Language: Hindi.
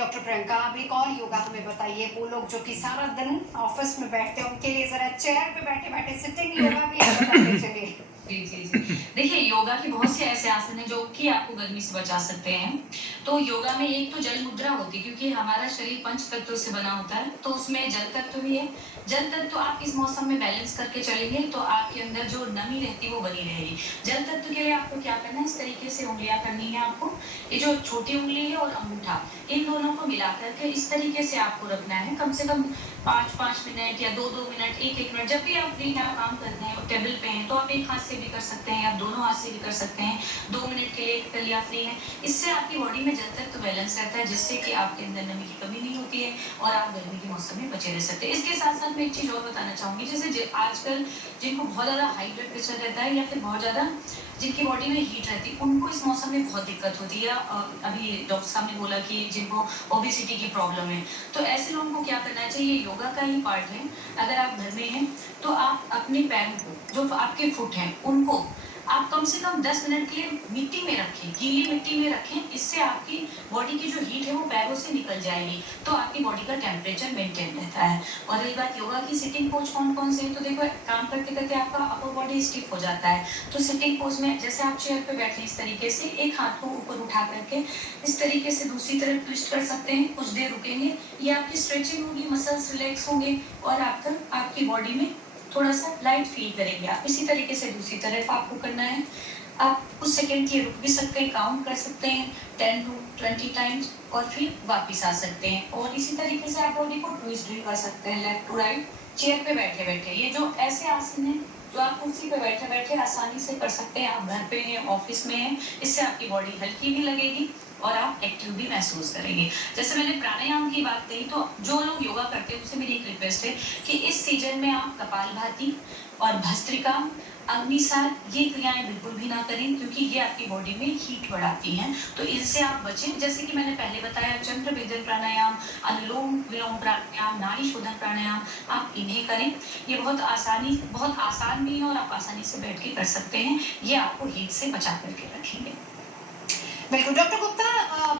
डॉक्टर प्रियंका, आप एक और योगा हमें बताइए। वो लोग जो कि सारा दिन ऑफिस में बैठते हैं, उनके लिए जरा चेयर पे बैठे बैठे सिटिंग योगा भी आप बताते चलिए। जी, जी, जी। देखिए, योगा के बहुत से ऐसे आसन हैं जो कि आपको गर्मी से बचा सकते हैं। तो योगा में एक तो जल मुद्रा होती है, क्योंकि हमारा शरीर पंच तत्वों से बना होता है, तो उसमें जल तत्व भी है। जल तत्व आप इस मौसम में बैलेंस करके चलेंगे तो आपके अंदर जो नमी रहती है वो बनी रहेगी। जल तत्व के लिए आपको क्या करना है, इस तरीके से उँगलियाँ करनी है आपको। ये जो छोटी उँगली है और अंगूठा, इन दोनों को मिला कर के इस तरीके से आपको रखना है। कम से कम 5-5 मिनट या 2-2 मिनट, 1-1 मिनट, जब भी आप फ्री हैं, आप काम करते हैं और टेबल पे हैं, तो आप एक हाथ से भी कर सकते हैं, आप दोनों हाथ से भी कर सकते हैं। 2 मिनट के लिए कर लिया, फ्री हैं। इससे आपकी बॉडी में जल तत्व बैलेंस रहता है, जिससे कि आपके अंदर नमी की कमी नहीं होती है और आप गर्मी के मौसम में बचे रह सकते हैं। इसके साथ-साथ मैं एक चीज़ और बताना चाहूँगी, जैसे आजकल जिनको बहुत ज़्यादा हाई ब्लड प्रेशर रहता है या फिर बहुत ज़्यादा जिनकी बॉडी में हीट रहती है, उनको इस मौसम में बहुत दिक्कत होती है। अभी डॉक्टर साहब ने बोला कि जिनको ओबेसिटी की प्रॉब्लम है, तो ऐसे लोगों को क्या करना चाहिए, योगा का ही पार्ट है। अगर आप घर में हैं, तो आप अपने पैरों को, जो आपके फुट हैं, उनको आप कम से कम 10 मिनट के लिए मिट्टी में रखें, गीली मिट्टी में रखें। इससे आपकी बॉडी की जो हीट है वो पैरों से निकल जाएगी, तो आपकी बॉडी का टेम्परेचर मेंटेन रहता है। और रही बात योगा की, सिटिंग पोज कौन-कौन से हैं, तो देखो, काम करते-करते आपका अपर बॉडी स्टिफ हो जाता है। तो सिटिंग पोज में जैसे आप चेयर पे बैठे इस तरीके से, एक हाथ को ऊपर उठा करके इस तरीके से दूसरी तरफ ट्विस्ट कर सकते हैं, कुछ देर रुकेंगे, ये आपकी स्ट्रेचिंग होगी, मसल्स रिलैक्स होंगे और आपकी बॉडी में थोड़ा-सा लाइट फील करेंगे आप। इसी तरीके से दूसरी तरफ आपको करना है। आप कुछ सेकंड के लिए रुक भी सकते हैं, काउंट कर सकते हैं 10 टू 20 टाइम्स और फिर वापस आ सकते हैं। और इसी तरीके से आप बॉडी को ट्विस्ट भी कर सकते हैं लेफ्ट टू राइट, चेयर पे बैठे-बैठे। ये जो ऐसे आसन हैं, जो आप कुर्सी पे बैठे-बैठे आसानी से कर सकते हैं। आप घर पे हैं, ऑफिस में हैं, इससे आपकी बॉडी हल्की भी लगेगी और आप एक्टिव भी महसूस करेंगे। जैसे मैंने प्राणायाम की बात कही, तो जो लोग योगा करते हैं, उनसे मेरी एक रिक्वेस्ट है कि इस सीजन में आप कपालभाति और भस्त्रिका, अग्निसार, ये क्रियाएँ बिल्कुल भी ना करें, क्योंकि ये आपकी बॉडी में हीट बढ़ाती हैं। तो इनसे आप बचें। जैसे कि मैंने पहले बताया, चंद्र भेदन प्राणायाम, अनुलोम-विलोम प्राणायाम, नाड़ी शोधन प्राणायाम, आप इन्हें करें। ये बहुत आसान भी है और आप आसानी से बैठ के कर सकते हैं। ये आपको हीट से बचा कर के रखेंगे। बिल्कुल डॉक्टर गुप्ता,